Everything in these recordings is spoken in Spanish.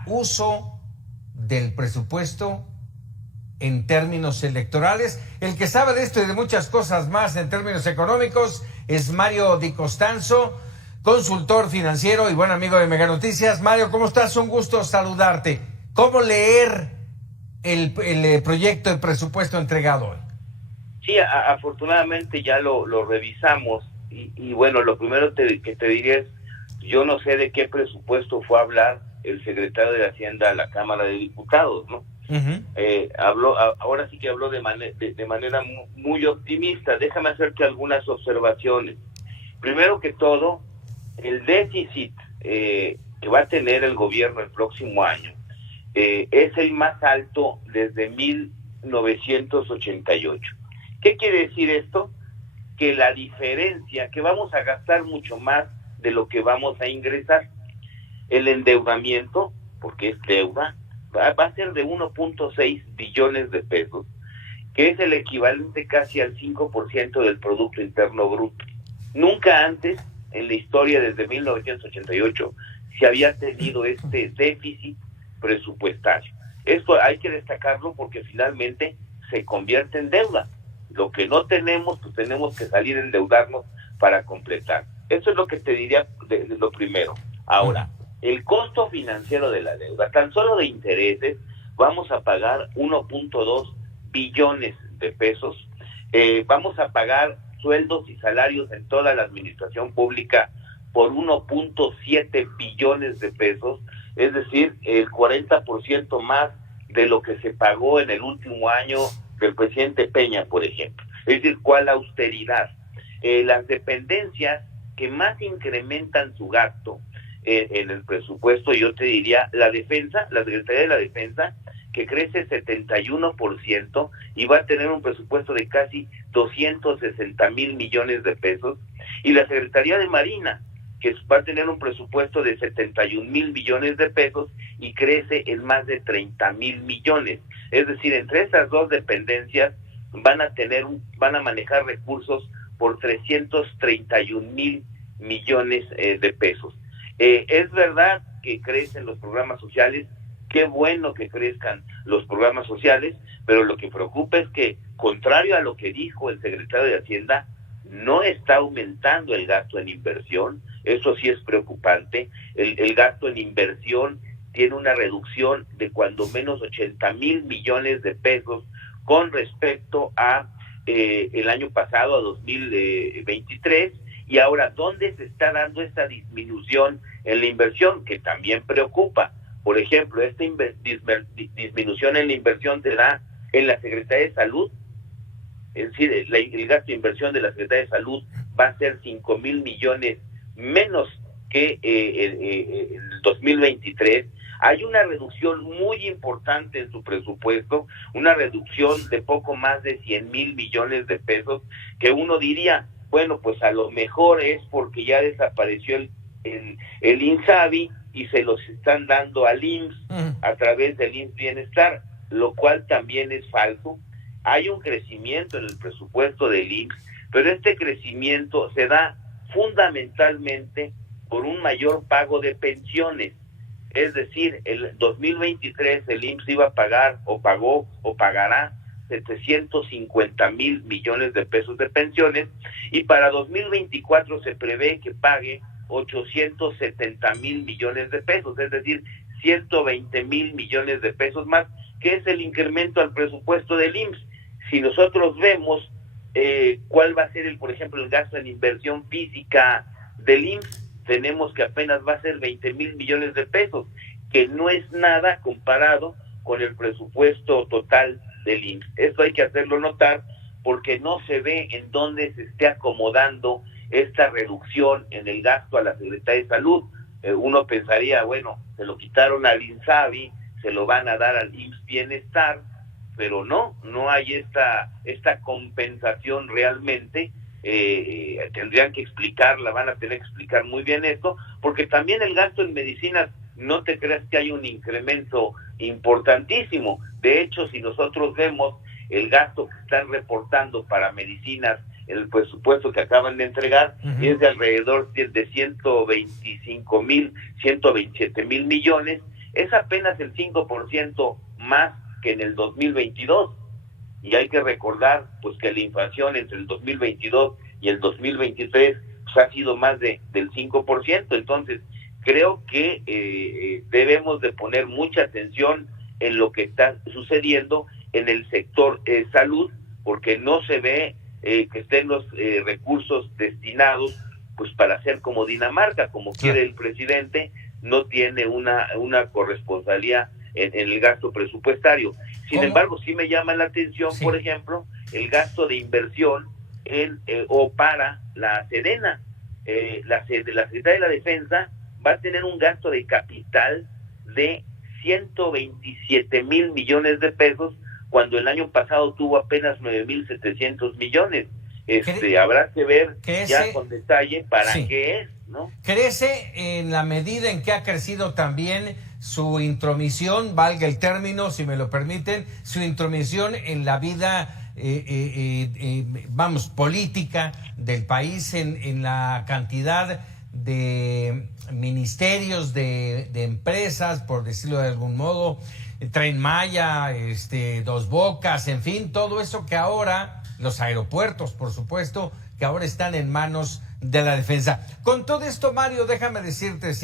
hará uso del presupuesto en términos electorales. El que sabe de esto y de muchas cosas más en términos económicos es Mario Di Costanzo, consultor financiero y buen amigo de Mega Noticias. Mario, ¿cómo estás? Un gusto saludarte. ¿Cómo leer el proyecto de presupuesto entregado hoy? Sí, afortunadamente ya lo revisamos y bueno, lo primero que te diría es, yo no sé de qué presupuesto fue a hablar el secretario de Hacienda a la Cámara de Diputados, ¿no? Ahora sí que habló de manera muy optimista. Déjame hacerte algunas observaciones. Primero que todo, el déficit que va a tener el gobierno el próximo año es el más alto desde 1988. ¿Qué quiere decir esto? Que la diferencia, que vamos a gastar mucho más de lo que vamos a ingresar. El endeudamiento, porque es deuda, va a ser de 1.6 billones de pesos, que es el equivalente casi al 5% del Producto Interno Bruto. Nunca antes, en la historia desde 1988, se había tenido este déficit presupuestario. Esto hay que destacarlo porque finalmente se convierte en deuda. Lo que no tenemos, pues tenemos que salir a endeudarnos para completar. Eso es lo que te diría de lo primero. Ahora, el costo financiero de la deuda, tan solo de intereses, vamos a pagar 1.2 billones de pesos. Vamos a pagar sueldos y salarios en toda la administración pública por 1.7 billones de pesos, es decir, el 40% más de lo que se pagó en el último año del presidente Peña, por ejemplo. Es decir, ¿cuál austeridad? Las dependencias que más incrementan su gasto en el presupuesto, yo te diría, la defensa, la Secretaría de la Defensa, que crece 71% y va a tener un presupuesto de casi 260,000 millones de pesos, y la Secretaría de Marina, que va a tener un presupuesto de 71,000 millones de pesos y crece en más de 30,000 millones. Es decir, entre esas dos dependencias van a manejar recursos por 331,000 millones de pesos. Es verdad que crecen los programas sociales, qué bueno que crezcan los programas sociales, pero lo que preocupa es que, contrario a lo que dijo el secretario de Hacienda, no está aumentando el gasto en inversión. Eso sí es preocupante. El gasto en inversión tiene una reducción de cuando menos 80,000 millones de pesos con respecto a el año pasado, a 2023, y ahora, ¿dónde se está dando esta disminución en la inversión? Que también preocupa. Por ejemplo, esta disminución en la inversión se da en la Secretaría de Salud. Es decir, el gasto de inversión de la Secretaría de Salud va a ser 5,000 millones menos que el 2023. Hay una reducción muy importante en su presupuesto, una reducción de poco más de 100,000 millones de pesos, que uno diría, bueno, pues a lo mejor es porque ya desapareció el INSABI y se los están dando al IMSS a través del IMSS Bienestar, lo cual también es falso. Hay un crecimiento en el presupuesto del IMSS, pero este crecimiento se da fundamentalmente por un mayor pago de pensiones. Es decir, el 2023 el IMSS iba a pagar, o pagó, o pagará 750,000 millones de pesos de pensiones, y para 2024 se prevé que pague 870,000 millones de pesos, es decir, 120,000 millones de pesos más, que es el incremento al presupuesto del IMSS. Si nosotros vemos cuál va a ser, por ejemplo, el gasto en inversión física del IMSS, tenemos que apenas va a ser 20,000 millones de pesos, que no es nada comparado con el presupuesto total del IMSS. Esto hay que hacerlo notar porque no se ve en dónde se esté acomodando esta reducción en el gasto a la Secretaría de Salud. Uno pensaría, bueno, se lo quitaron al INSABI, se lo van a dar al IMSS Bienestar, pero no hay esta compensación realmente. Tendrían que explicarla, van a tener que explicar muy bien esto, porque también el gasto en medicinas, no te creas que hay un incremento importantísimo. De hecho, si nosotros vemos el gasto que están reportando para medicinas en el presupuesto que acaban de entregar, es de alrededor de 125,000, 127,000 millones, Es apenas el 5% más que en el 2022. Y hay que recordar pues que la inflación entre el 2022 y el 2023 pues, ha sido más del 5%. Entonces, creo que debemos de poner mucha atención en lo que está sucediendo en el sector salud, porque no se ve que estén los recursos destinados pues para hacer como Dinamarca, como quiere el presidente, no tiene una corresponsabilidad en el gasto presupuestario. Sin embargo, sí me llama la atención, por ejemplo, el gasto de inversión o para la Sedena. La Secretaría de la Defensa va a tener un gasto de capital de 127 mil millones de pesos, cuando el año pasado tuvo apenas 9.700 millones. Habrá que ver ya con detalle para qué es, ¿no? Crece en la medida en que ha crecido también su intromisión, valga el término, si me lo permiten, su intromisión en la vida, política del país, en la cantidad de ministerios, de empresas, por decirlo de algún modo, Tren Maya, Dos Bocas, en fin, todo eso que ahora, los aeropuertos, por supuesto, que ahora están en manos de la defensa. Con todo esto, Mario, déjame decirte,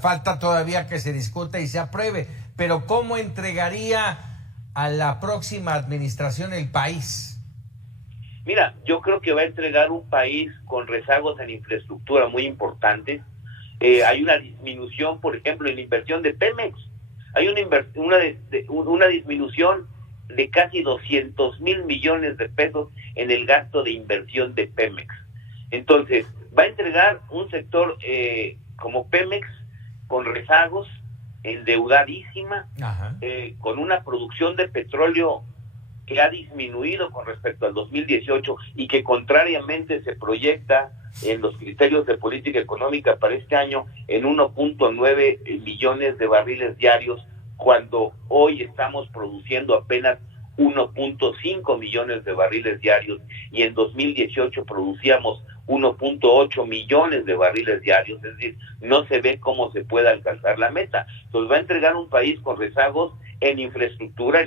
falta todavía que se discuta y se apruebe, pero ¿cómo entregaría a la próxima administración el país? Mira, yo creo que va a entregar un país con rezagos en infraestructura muy importantes. Hay una disminución, por ejemplo, en la inversión de Pemex. Hay una disminución de casi 200 mil millones de pesos en el gasto de inversión de Pemex. Entonces, va a entregar un sector como Pemex con rezagos, endeudadísima, con una producción de petróleo que ha disminuido con respecto al 2018 y que contrariamente se proyecta en los criterios de política económica para este año en 1.9 millones de barriles diarios, cuando hoy estamos produciendo apenas 1.5 millones de barriles diarios y en 2018 producíamos 1.8 millones de barriles diarios, es decir, no se ve cómo se puede alcanzar la meta. Entonces va a entregar un país con rezagos en infraestructura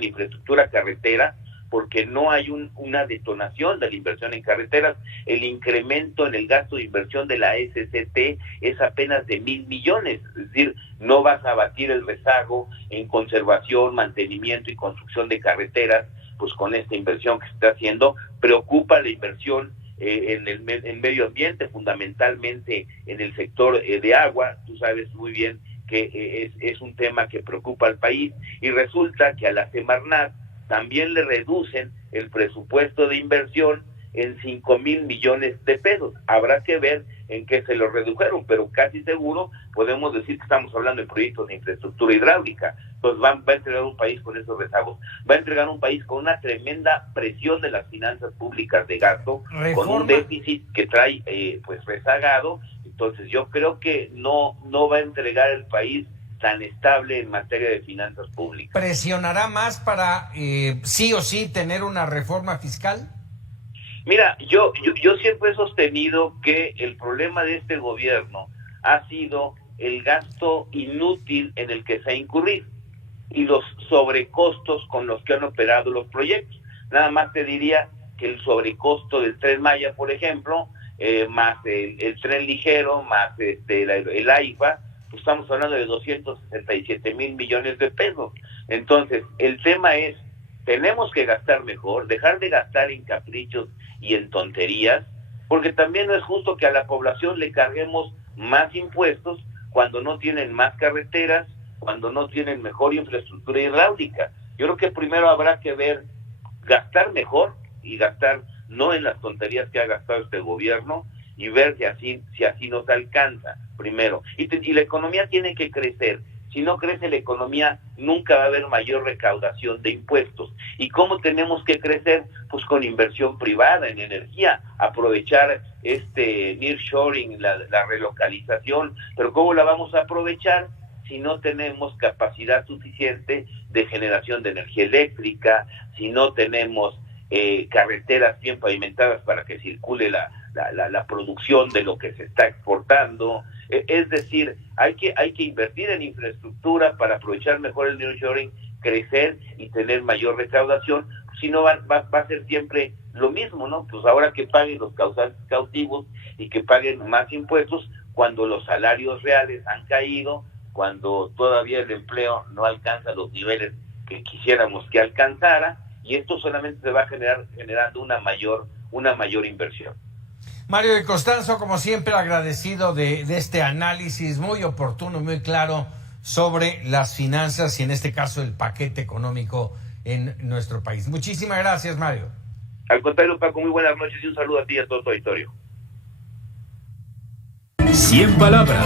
carretera, porque no hay una detonación de la inversión en carreteras. El incremento en el gasto de inversión de la SCT es apenas de 1,000 millones, es decir, no vas a abatir el rezago en conservación, mantenimiento y construcción de carreteras, pues con esta inversión que se está haciendo. Preocupa la inversión en medio ambiente, fundamentalmente en el sector de agua. Tú sabes muy bien que es un tema que preocupa al país, y resulta que a la Semarnat también le reducen el presupuesto de inversión en 5,000 millones de pesos. Habrá que ver en qué se lo redujeron, pero casi seguro podemos decir que estamos hablando de proyectos de infraestructura hidráulica. Entonces va a entregar un país con esos rezagos, va a entregar un país con una tremenda presión de las finanzas públicas de gasto, con un déficit que trae rezagado. Entonces yo creo que no va a entregar el país tan estable en materia de finanzas públicas. ¿Presionará más para sí o sí tener una reforma fiscal? Mira, yo siempre he sostenido que el problema de este gobierno ha sido el gasto inútil en el que se ha incurrido y los sobrecostos con los que han operado los proyectos. Nada más te diría que el sobrecosto del Tren Maya, por ejemplo, más el tren ligero, más el AIFA, pues estamos hablando de 267 mil millones de pesos. Entonces, el tema es, tenemos que gastar mejor, dejar de gastar en caprichos y en tonterías, porque también no es justo que a la población le carguemos más impuestos cuando no tienen más carreteras, cuando no tienen mejor infraestructura hidráulica. Yo creo que primero habrá que ver, gastar mejor y gastar no en las tonterías que ha gastado este gobierno, y ver si así nos alcanza primero. Y la economía tiene que crecer. Si no crece la economía, nunca va a haber mayor recaudación de impuestos. ¿Y cómo tenemos que crecer? Pues con inversión privada en energía, aprovechar nearshoring, la relocalización. Pero ¿cómo la vamos a aprovechar si no tenemos capacidad suficiente de generación de energía eléctrica, si no tenemos carreteras bien pavimentadas para que circule la producción de lo que se está exportando, Es decir, hay que invertir en infraestructura para aprovechar mejor el nearshoring, crecer y tener mayor recaudación. Si no, va a ser siempre lo mismo, ¿no? Pues ahora que paguen los cautivos y que paguen más impuestos cuando los salarios reales han caído, cuando todavía el empleo no alcanza los niveles que quisiéramos que alcanzara, y esto solamente se va generando una mayor inversión. Mario Di Costanzo, como siempre, agradecido de este análisis muy oportuno, muy claro sobre las finanzas y en este caso el paquete económico en nuestro país. Muchísimas gracias, Mario. Al contrario, Paco, muy buenas noches y un saludo a ti y a todo tu auditorio. 100 palabras.